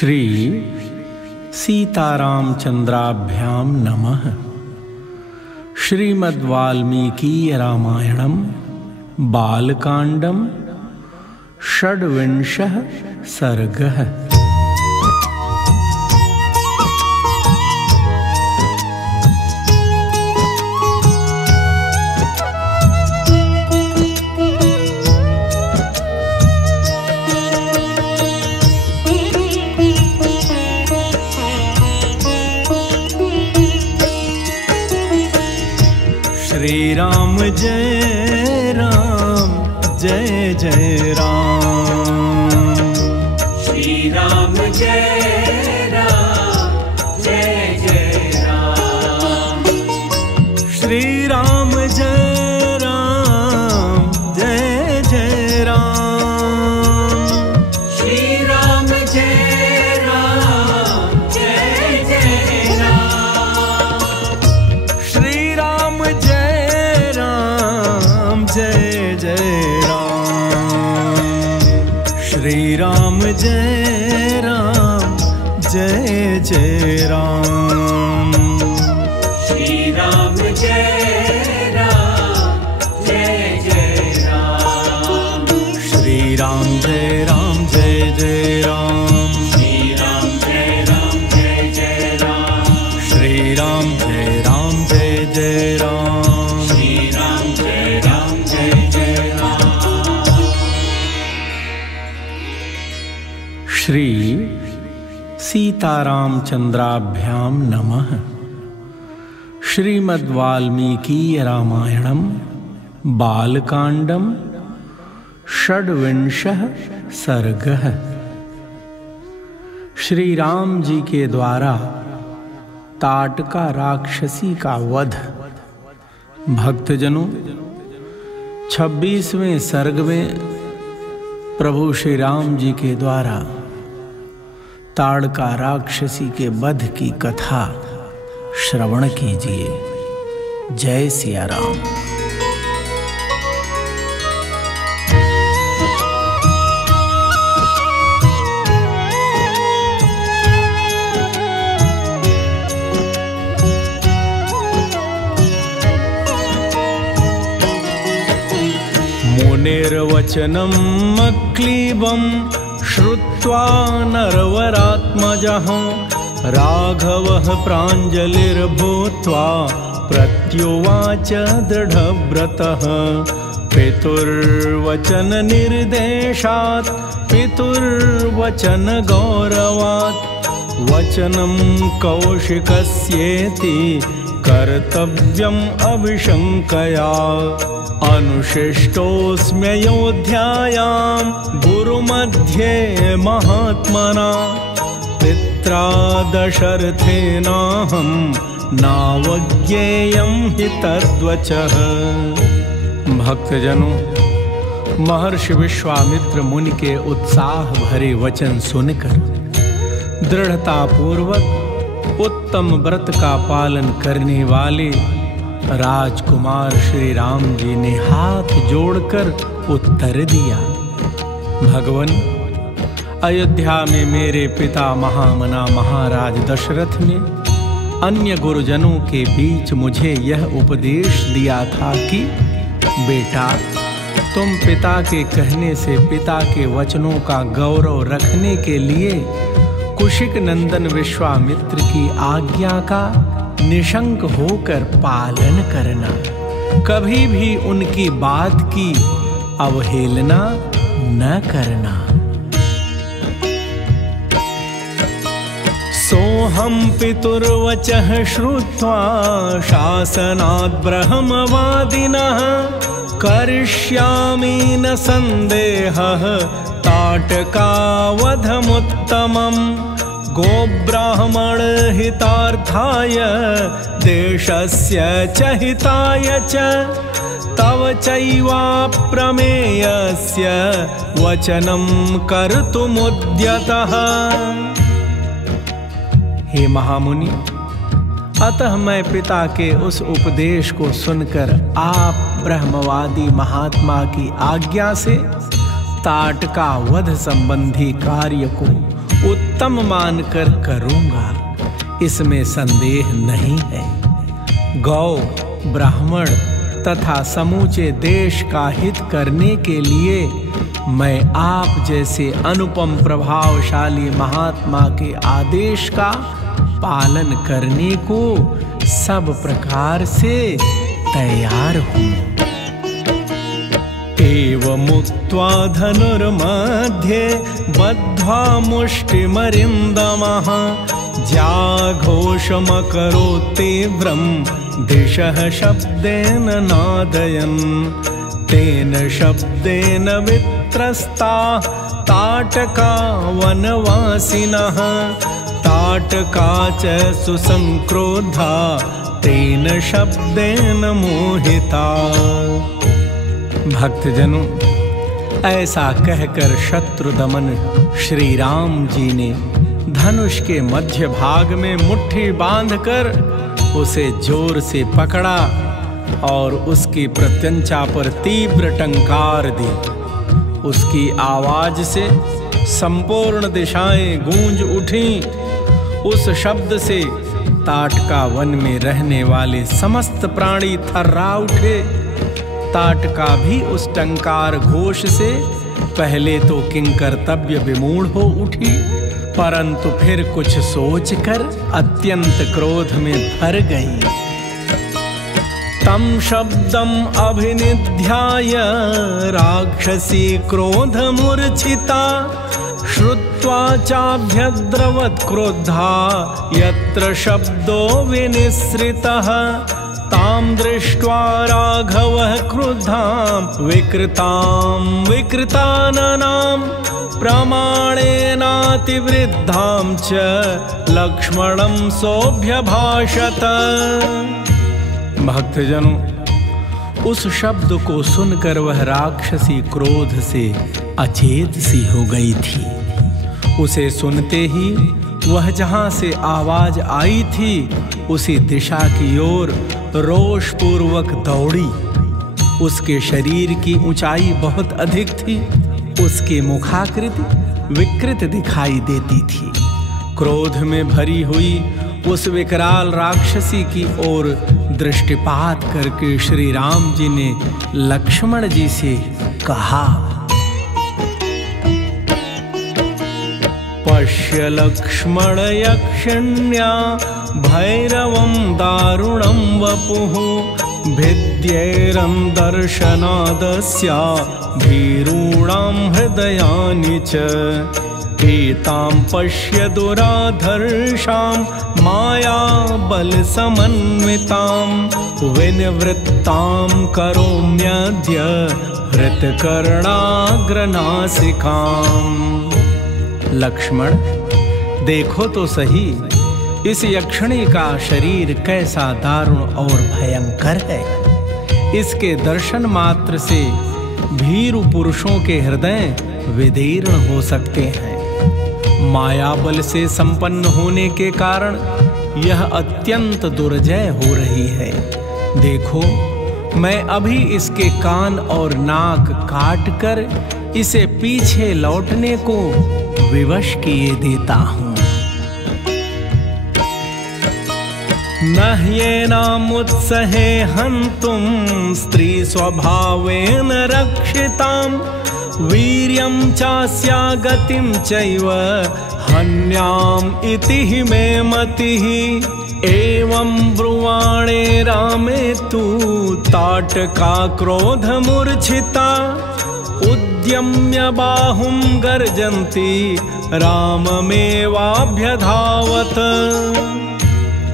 श्री सीतारामचंद्राभ्यां नमः। श्रीमद्वाल्मीकी रामायणं बालकांडं षड्विंशः सर्गः। श्री राम जय राम जय जय राम। श्री राम जय राम जय जय राम। श्री राम जय राम जय जय राम। श्री राम जय राम जय जय राम। श्री राम जय जय जय राम। श्री राम जय राम जय जय राम। श्री राम जय राम जय जय राम। श्री राम जय राम जय जय राम। श्री राम जय राम जय जय राम। श्री राम जय राम जय जय राम। श्री राम जय राम जय जय राम। श्री सीतारामचंद्राभ्यां नमः। श्रीमद्वाल्मीकी रामायणं बालकांडं षड्विंशः सर्गः। श्री राम जी के द्वारा ताटका राक्षसी का वध। भक्तजनों, 26वें सर्ग में प्रभु श्री राम जी के द्वारा ताड़का राक्षसी के वध की कथा श्रवण कीजिए। जय सिया राम। मुनिर्वचनं मक्लीबं श्रुत्वा नरवरात्मजः राघवः प्राञ्जलिर्भूत्वा प्रत्युवाच दृढव्रतः। पितुर्वचननिर्देशात् पितुर्वचनगौरवात् वचनं कौशिकस्येति कर्तव्यम् अभिशङ्कया। अनुशिष्टोऽस्म्ययोध्यायां गुरुमध्ये महात्मना पित्रा दशरथेनाहं नावज्ञेयं हि तद्वचः। भक्तजनों, महर्षि विश्वामित्र मुनि के उत्साह भरे वचन सुनकर दृढ़तापूर्वक उत्तम व्रत का पालन करने वाले राजकुमार श्री राम जी ने हाथ जोड़कर उत्तर दिया। भगवन, अयोध्या में मेरे पिता महामना महाराज दशरथ ने अन्य गुरुजनों के बीच मुझे यह उपदेश दिया था कि बेटा, तुम पिता के कहने से पिता के वचनों का गौरव रखने के लिए कुशिक नंदन विश्वामित्र की आज्ञा का निशंक होकर पालन करना, कभी भी उनकी बात की अवहेलना न करना। सोहम पितुर्वचः श्रुत्वा शासनात् ब्रह्मवादिनः करिष्यामि न संदेहः ताटकावधमुत्तमम्। गोब्राह्मण हितार्थाय देशस्य च हिताय च तव चैवाप्रमेयस्य वचनं कर्तुमुद्यतः। हे महामुनि, अतः मैं पिता के उस उपदेश को सुनकर आप ब्रह्मवादी महात्मा की आज्ञा से ताटका वध संबंधी कार्य को उत्तम मानकर करूंगा, इसमें संदेह नहीं है। गौ, ब्राह्मण तथा समूचे देश का हित करने के लिए मैं आप जैसे अनुपम प्रभावशाली महात्मा के आदेश का पालन करने को सब प्रकार से तैयार हूँ। एवमुक्त्वा धनुर्मध्ये बद्ध्वा मुष्टिमरिन्दमः जाघोषमकरोत् तीव्रं दिशः शब्देन नादयन् तेन शब्देन वित्रस्ता ताटका वनवासिनः ताटका च सुसंक्रोधा तेन शब्देन मोहिता। भक्तजनों, ऐसा कहकर शत्रु दमन श्री राम जी ने धनुष के मध्य भाग में मुट्ठी बांधकर उसे जोर से पकड़ा और उसकी प्रत्यंचा पर तीव्र टंकार दी। उसकी आवाज से संपूर्ण दिशाएं गूंज उठीं। उस शब्द से ताटका वन में रहने वाले समस्त प्राणी थर्रा उठे। ताटका भी उस टंकार घोष से पहले तो किंकर्तव्य विमूढ़ हो उठी, परंतु फिर कुछ सोचकर अत्यंत क्रोध में भर गई। तम शब्दम अभिनिध्याय राक्षसी क्रोध मूर्छिता श्रुत्वा चाभ्यद्रवत् क्रोधा यत्र शब्दो विनिसृतः तां दृष्ट्वा राघवः क्रुद्धां विकृताननां प्रमाणेनातिवृद्धां च लक्ष्मणं सोऽभ्यभाषत। भक्तजनों, उस शब्द को सुनकर वह राक्षसी क्रोध से अचेत सी हो गई थी। उसे सुनते ही वह जहां से आवाज आई थी उसी दिशा की ओर रोषपूर्वक दौड़ी। उसके शरीर की ऊंचाई बहुत अधिक थी। उसकी मुखाकृति विकृत दिखाई देती थी। क्रोध में भरी हुई उस विकराल राक्षसी की ओर दृष्टिपात करके श्री राम जी ने लक्ष्मण जी से कहा, पश्य लक्ष्मण यक्षिण्या भैरवं दारुणं वपुः भिद्यैरं दर्शनादस्या भीरूणां हृदयानि च एतां पश्य दुराधर्षां मायाबलसमन्वितां विनिवृत्तां करोम्यद्य हृतकर्णाग्रनासिकाम्। लक्ष्मण, देखो तो सही, इस यक्षिणी का शरीर कैसा दारुण और भयंकर है। इसके दर्शन मात्र से भीरु पुरुषों के हृदय विदीर्ण हो सकते हैं। माया बल से संपन्न होने के कारण यह अत्यंत दुर्जय हो रही है। देखो, मैं अभी इसके कान और नाक काटकर इसे पीछे लौटने को विवश किए देता हूँ। न ह्येनामुत्सहे हन्तुं स्त्री स्वभावेन रक्षितां वीर्यं चास्या गतिं चैव हन्याम् इति मे मतिः। एवं ब्रुवाणे रामे तु ताटका क्रोधमूर्छिता उद्यम्य बाहुं गर्जन्ति राममेवाभ्यधावत्।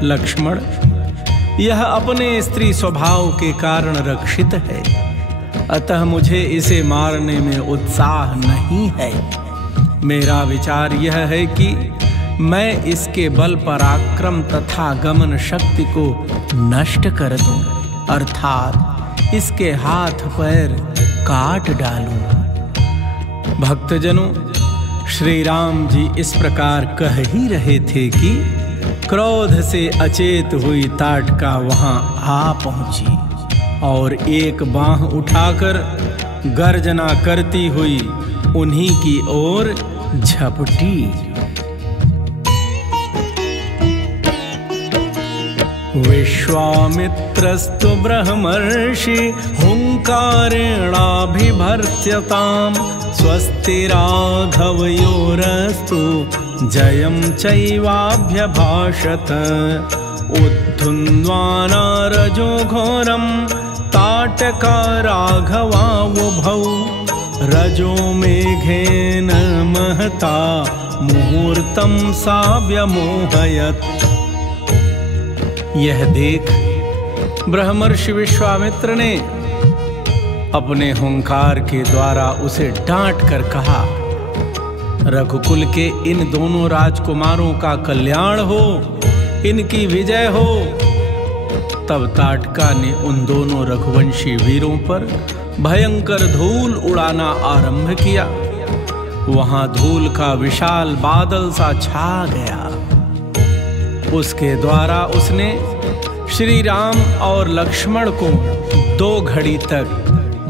लक्ष्मण, यह अपने स्त्री स्वभाव के कारण रक्षित है, अतः मुझे इसे मारने में उत्साह नहीं है। मेरा विचार यह है कि मैं इसके बल पराक्रम तथा गमन शक्ति को नष्ट कर दूं, अर्थात इसके हाथ पैर काट डालूं। भक्तजनों, श्री राम जी इस प्रकार कह ही रहे थे कि क्रोध से अचेत हुई ताटका वहां आ पहुंची और एक बांह उठाकर गर्जना करती हुई उन्हीं की ओर झपटी। विश्वामित्रस्तु ब्रह्मर्षि हुंकारेणाभिभर्त्यताम् स्वस्ति राघवयोरस्तु जयं चैवाभ्यभाषत उद्धुन्वानारजो घोरं ताटका राघवावुभौ रजो मेघेन महता मुहूर्तं सा व्यमोहयत्। यह देख ब्रह्मर्षि विश्वामित्र ने अपने हुंकार के द्वारा उसे डांट कर कहा, रघुकुल के इन दोनों राजकुमारों का कल्याण हो, इनकी विजय हो। तब ताटका ने उन दोनों रघुवंशी वीरों पर भयंकर धूल उड़ाना आरंभ किया। वहां धूल का विशाल बादल सा छा गया। उसके द्वारा उसने श्री राम और लक्ष्मण को 2 घड़ी तक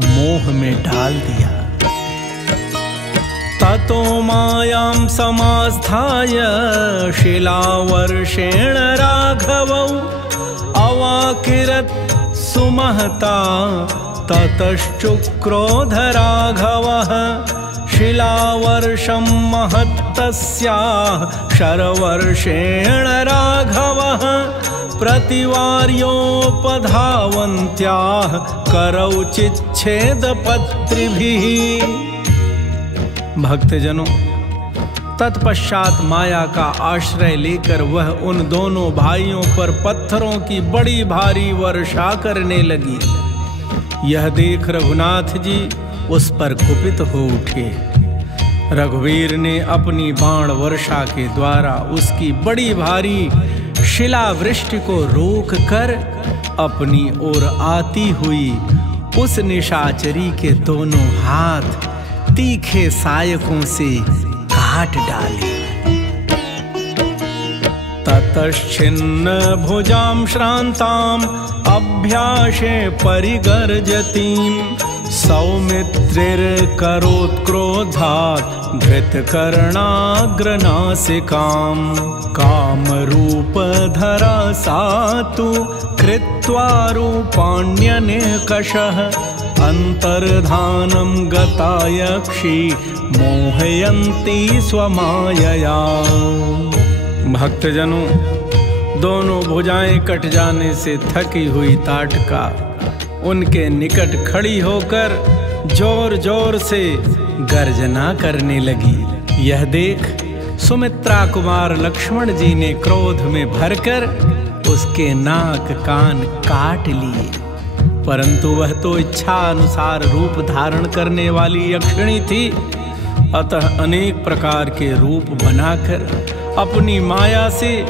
मोह में डाल दिया। ततो मायां समास्थाय शिलावर्षेण राघवौ अवाकिरत् सुमहता ततश्चुक्रोध राघवः शिलावर्षं महत्तस्याः शरवर्षेण राघवः प्रतिवार्योपधावन्त्याः करौ चिच्छेदपत्रिभिः। भक्तजनों, तत्पश्चात माया का आश्रय लेकर वह उन दोनों भाइयों पर पत्थरों की बड़ी भारी वर्षा करने लगी। यह देख रघुनाथ जी उस पर कुपित हो उठे। रघुवीर ने अपनी बाण वर्षा के द्वारा उसकी बड़ी भारी शिला वृष्टि को रोक कर अपनी ओर आती हुई उस निशाचरी के दोनों हाथ तीखे सायकों से काट डाले। ततश्छिन्न भुजां श्रांतां अभ्यासे परिगर्जतीं सौमित्रिर्करोत्क्रोधात् धृतकर्णाग्रनासिकां कामरूपधरा सा तु कृत्वा रूपाण्यनेकषः अंतर्धानं गता यक्षी मोहयन्ती स्वमायया। भक्तजनों, दोनों भुजाएं कट जाने से थकी हुई ताटका उनके निकट खड़ी होकर जोर जोर से गर्जना करने लगी। यह देख सुमित्रा कुमार लक्ष्मण जी ने क्रोध में भरकर उसके नाक कान काट लिए, परंतु वह तो इच्छा अनुसार रूप धारण करने वाली यक्षिणी थी। अतः अनेक प्रकार के रूप बनाकर अपनी माया से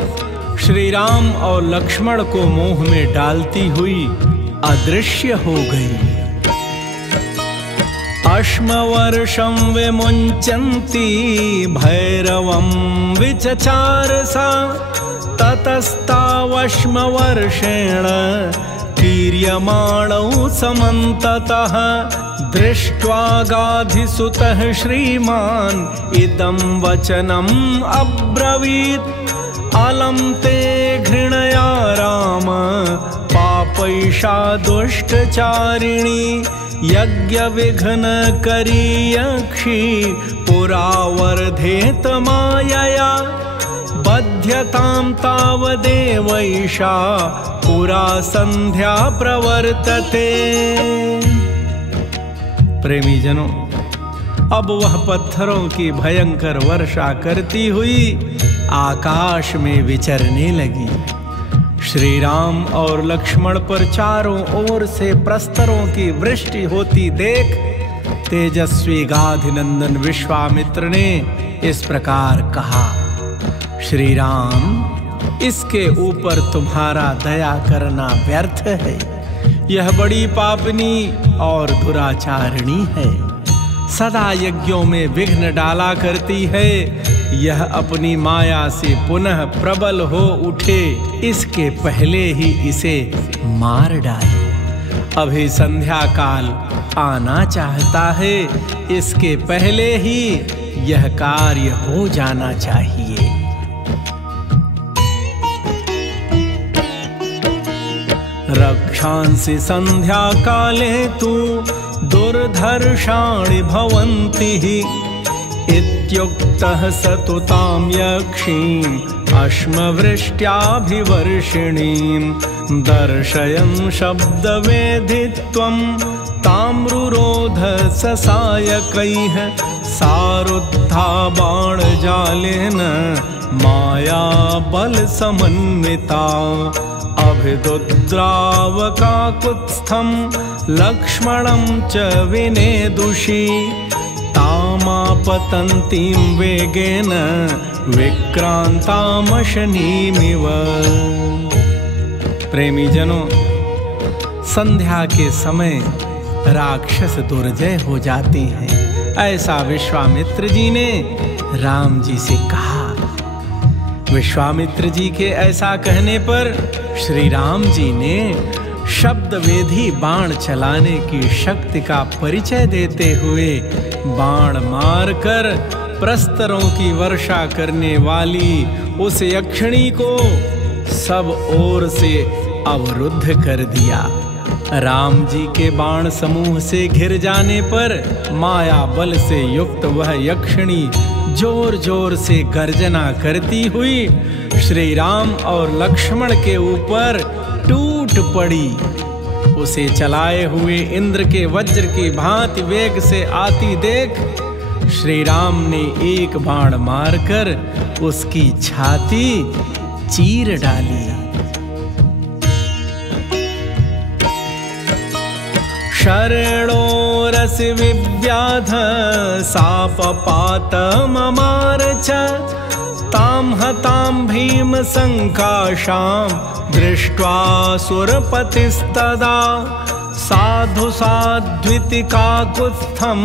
श्री राम और लक्ष्मण को मोह में डालती हुई अदृश्य हो गई। अश्मवर्षं विमुञ्चन्ति भैरवं विचचार सा ततस्तावश्मवर्षेण कीर्यमाणौ समन्ततः दृष्ट्वा गाधिसुतः श्रीमान् इदं वचनम् अब्रवीत् अलं ते घृणया राम पापैषा दुष्टचारिणी यज्ञविघ्नकरी यक्षी पुरावर्धेत मायया बध्यतां तावदेवैषा पुरा संध्या प्रवर्तते। प्रेमी जनों, अब वह पत्थरों की भयंकर वर्षा करती हुई आकाश में विचरने लगी। श्री राम और लक्ष्मण पर चारों ओर से प्रस्तरों की वृष्टि होती देख तेजस्वी गाधिनंदन विश्वामित्र ने इस प्रकार कहा, श्री राम, इसके ऊपर तुम्हारा दया करना व्यर्थ है। यह बड़ी पापनी और दुराचारिणी है, सदा यज्ञों में विघ्न डाला करती है। यह अपनी माया से पुनः प्रबल हो उठे, इसके पहले ही इसे मार डालो। अभी संध्या काल आना चाहता है, इसके पहले ही यह कार्य हो जाना चाहिए। रक्षांसि संध्या काले तु दुर्धर्षाणि भवन्ति इत्युक्तः स तु तां यक्षीम् अश्मवृष्ट्याभिवर्षिणीं दर्शयन् शब्दवेधित्वं ताम्रुरोध ससायकैः सारुद्धा बाणजालेन माया बलसमन्विता अभिदुद्रावकाकुत्स्थं लक्ष्मणं च विनेदुषी तामापतन्तीं वेगेन विक्रांतामशनीमिव। प्रेमी जनों, संध्या के समय राक्षस दुर्जय हो जाते हैं, ऐसा विश्वामित्र जी ने राम जी से कहा। विश्वामित्र जी के ऐसा कहने पर श्री राम जी ने शब्द वेधी बाण चलाने की शक्ति का परिचय देते हुए बाण मारकर प्रस्तरों की वर्षा करने वाली उस यक्षिणी को सब ओर से अवरुद्ध कर दिया। राम जी के बाण समूह से घिर जाने पर माया बल से युक्त वह यक्षिणी जोर जोर से गर्जना करती हुई श्री राम और लक्ष्मण के ऊपर टूट पड़ी। उसे चलाए हुए इंद्र के वज्र की भांति वेग से आती देख श्री राम ने एक बाण मारकर उसकी छाती चीर डाली। शरणोरस विव्याध सापपातममार च तां हतां भीम संकाशां दृष्ट्वा सुरपतिस्तदा साधु साध्वितिकाकुत्स्थं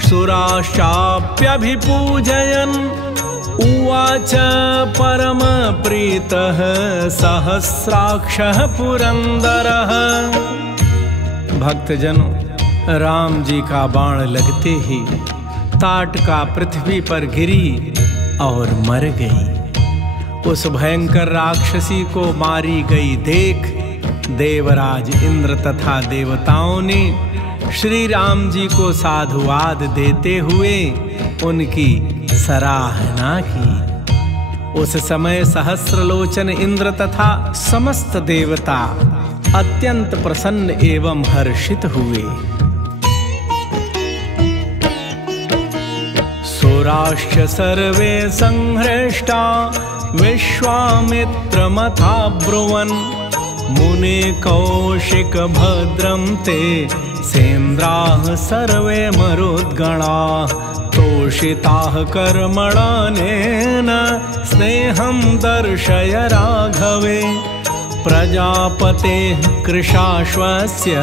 सुराश्चाप्यभिपूजयन् उवाच परमप्रीतः सहस्राक्षः पुरंदरः। भक्तजनों, राम जी का बाण लगते ही ताटका पृथ्वी पर गिरी और मर गई। उस भयंकर राक्षसी को मारी गई देख देवराज इंद्र तथा देवताओं ने श्री राम जी को साधुवाद देते हुए उनकी सराहना की। उस समय सहस्रलोचन इंद्र तथा समस्त देवता अत्यंत प्रसन्न एवं हर्षित हुए। सुराश्च सर्वे संहृष्टा विश्वामित्रमथा ब्रुवन् मुने कौशिक भद्रं ते सेन्द्राः सर्वे मरुद्गणाः तोषिताः कर्मणानेन स्नेहं दर्शय राघवे प्रजापतेः कृशाश्वस्य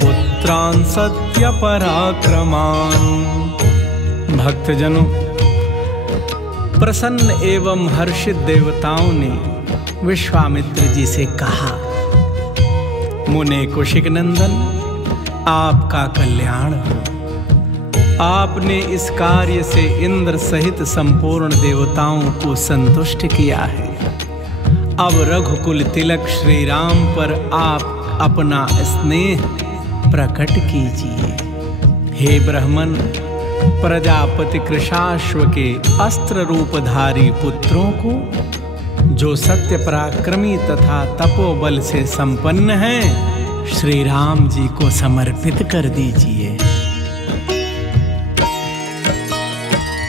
पुत्रान् सत्यपराक्रमान्। भक्तजनों, प्रसन्न एवं हर्षित देवताओं ने विश्वामित्र जी से कहा, मुने कौशिक नंदन, आपका कल्याण हो। आपने इस कार्य से इंद्र सहित संपूर्ण देवताओं को संतुष्ट किया है। अब रघुकुल तिलक श्री राम पर आप अपना स्नेह प्रकट कीजिए। हे ब्राह्मण, प्रजापति कृशाश्व के अस्त्र रूपधारी पुत्रों को, जो सत्य पराक्रमी तथा तपोबल से संपन्न हैं, श्री राम जी को समर्पित कर दीजिए।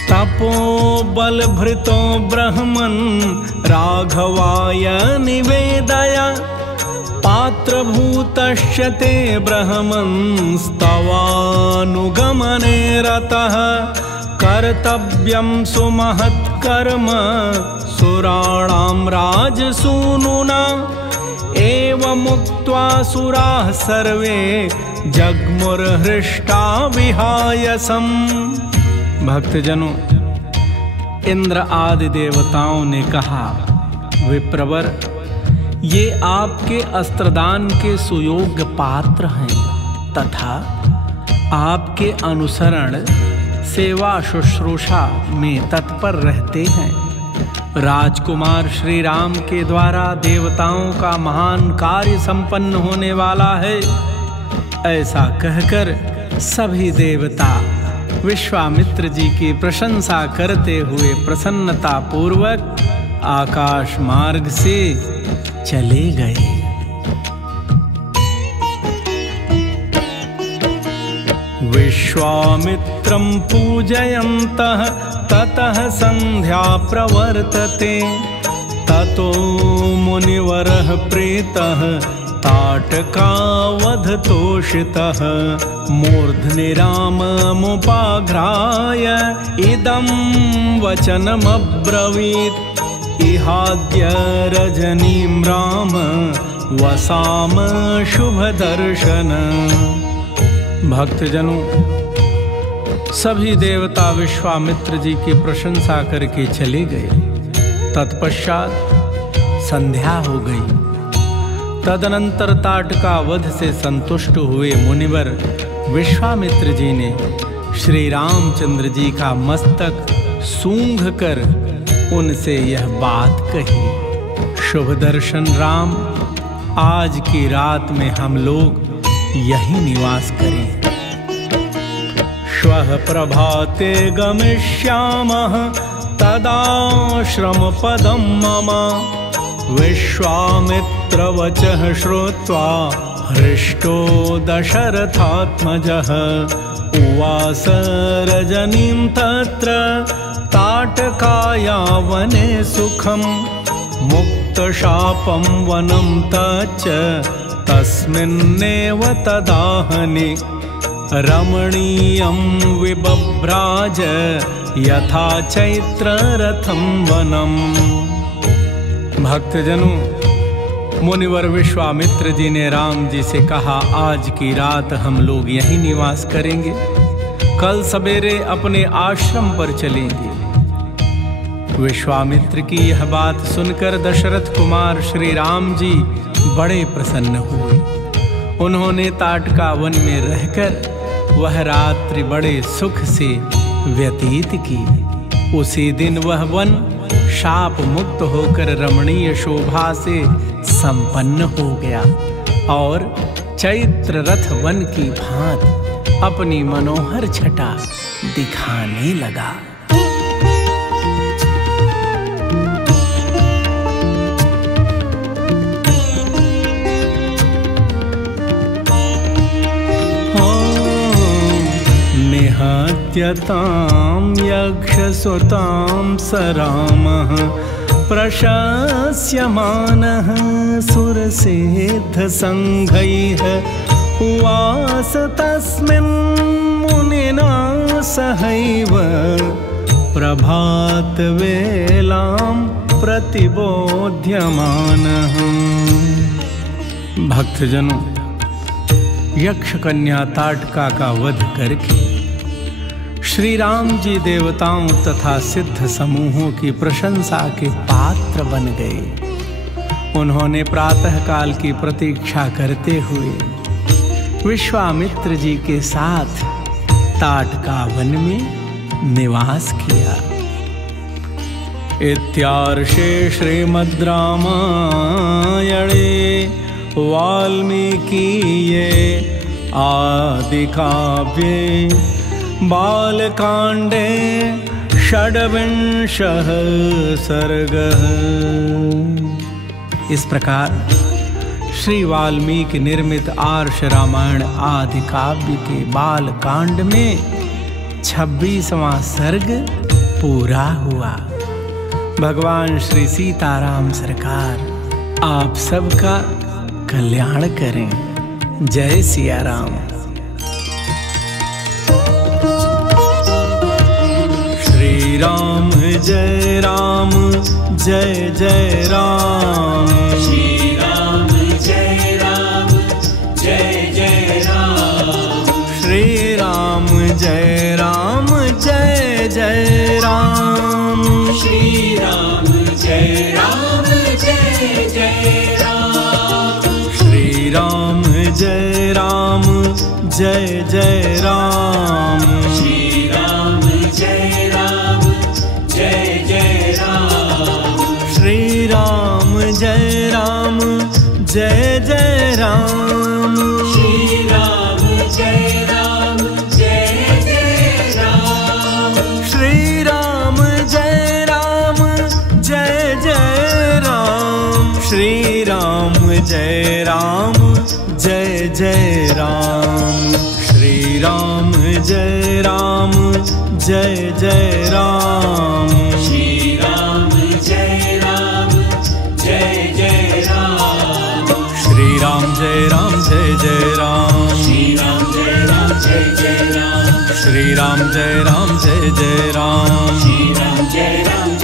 तपोबल भृतो ब्रह्मन् राघवाय निवेदय पात्रभूतश्च ते ब्रह्मंस्तवानुगमने रतः कर्तव्यं सुमहत्कर्म सुराणां राजसूनुना एवमुक्त्वा सुराः सर्वे जग्मुर्हृष्टा विहायसम्। भक्तजनों, इंद्र आदि देवताओं ने कहा, विप्रवर, ये आपके अस्त्रदान के सुयोग्य पात्र हैं तथा आपके अनुसरण सेवा शुश्रूषा में तत्पर रहते हैं। राजकुमार श्री राम के द्वारा देवताओं का महान कार्य संपन्न होने वाला है। ऐसा कहकर सभी देवता विश्वामित्र जी की प्रशंसा करते हुए प्रसन्नता पूर्वक आकाश मार्ग से चले गए। विश्वामित्रं पूजयन्तः ततः संध्या प्रवर्तते। ततो मुनिवरः प्रीतः ताटकावधतोषितः मूर्ध्नि राममुपाघ्राय इदं वचनमब्रवीत्। इहाद्य रजनीं राम वसाम शुभदर्शन। भक्तजनों, सभी देवता विश्वामित्र जी की प्रशंसा करके चले गए। तत्पश्चात संध्या हो गई। तदनंतर ताटका वध से संतुष्ट हुए मुनिवर विश्वामित्र जी ने श्री रामचंद्र जी का मस्तक सूंघ कर उनसे यह बात कही, शुभ दर्शन राम, आज की रात में हम लोग यही निवास करें। श्वः प्रभाते गमिष्यामः तदाश्रमपदं मम। विश्वामित्रवचः श्रुत्वा हृष्टो दशरथात्मजः उवास रजनीं तत्र ताटकाया वने सुखं। मुक्तशापं वनं तच्च तस्मिन्नेव तदाहनि। रमणीयं विबभ्राज यथा चैत्ररथं वनम्। भक्तजनों, मुनिवर विश्वामित्र जी ने राम जी से कहा, आज की रात हम लोग यहीं निवास करेंगे, कल सवेरे अपने आश्रम पर चलेंगे। विश्वामित्र की यह बात सुनकर दशरथ कुमार श्री राम जी बड़े प्रसन्न हुए। उन्होंने ताटका वन में रहकर वह रात्रि बड़े सुख से व्यतीत की। उसी दिन वह वन शाप मुक्त होकर रमणीय शोभा से संपन्न हो गया और चैत्र रथ वन की भांति अपनी मनोहर छटा दिखाने लगा। निहत्यतां यक्षसुतां स रामः प्रशस्यमानः सुरसिद्धसङ्घैः। उवास तस्मिन् मुनिना सहैव प्रभातवेलां प्रतिबोध्यमानः। भक्तजनों, यक्ष कन्या ताटका का वध करके श्री राम जी देवताओं तथा सिद्ध समूहों की प्रशंसा के पात्र बन गए। उन्होंने प्रातःकाल की प्रतीक्षा करते हुए विश्वामित्र जी के साथ ताटका वन में निवास किया। इत्यार्षे श्रीमद् रामायणे वाल्मीकीये आदिकाव्ये बालकांडे षड्विंशः सर्गः। इस प्रकार श्री वाल्मीकि निर्मित आर्ष रामायण आदि काव्य के बालकांड में 26वां सर्ग पूरा हुआ। भगवान श्री सीताराम सरकार आप सबका कल्याण करें। जय सिया राम। श्री राम जय राम जय जय राम। श्री राम जय राम जय जय राम। श्री राम जय राम जय जय राम। श्री राम जय राम जय जय राम। श्री राम जय राम जय जय राम। श्री राम जय राम जय जय राम। जय जय राम। श्री राम जय राम जय जय राम। श्री राम जय राम जय जय राम। श्री राम जय राम जय जय राम। श्री राम जय राम जय जय राम। श्री राम जय राम जय जय राम। श्री राम जय राम जय जय राम। श्री राम जय राम जय जय राम। श्री राम जय राम जय जय राम। श्री राम जय राम